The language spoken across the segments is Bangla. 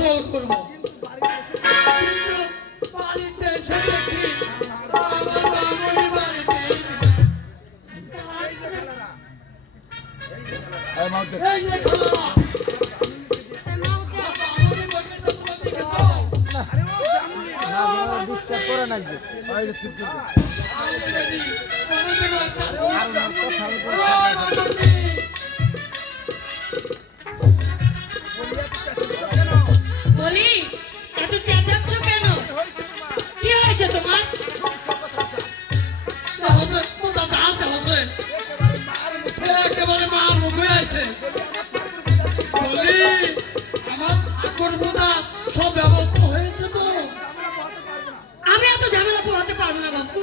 গোসল করবো। বাড়িতে এসে দেখি আমার মামুনি বাড়িতে এই যে খালা বলি এত চেঁচাচ্ছ কেন? কি হয়েছে তোমার? একেবারে মার মুখ হয়ে আছে। বলি আমার করবো না, সব ব্যবস্থা হয়েছে তো? আমি এত ঝামেলা পোহাতে পারবো না বাবু।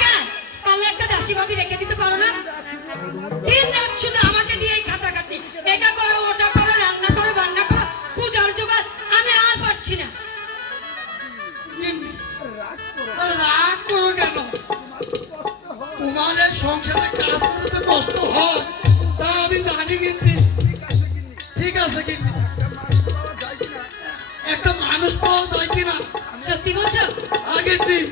কেন পারলে একটা দাসী ভাবি রেখে দিতে পারো না? দিন রাত শুধু আমাকে দিয়েই খাটাখাটি, এটা করো ওটা করো, রান্না করো বান্না করো, পূজার জোগাড়, আমি আর পারছি না। রাগ করো কেন? তোমার এই সংসারে কাজ করতে কষ্ট হয়, তা আমি জানি কিন্তু। ঠিক আছে কিন্তু একটা মানুষ পাওয়া যায় কিনা? সত্যি বলছো? আগে দিন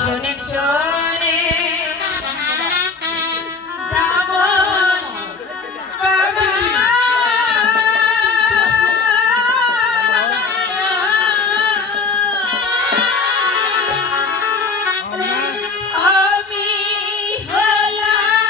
শোনেন শোনে ব্রাহ্মণ বাবা, আমি হলাম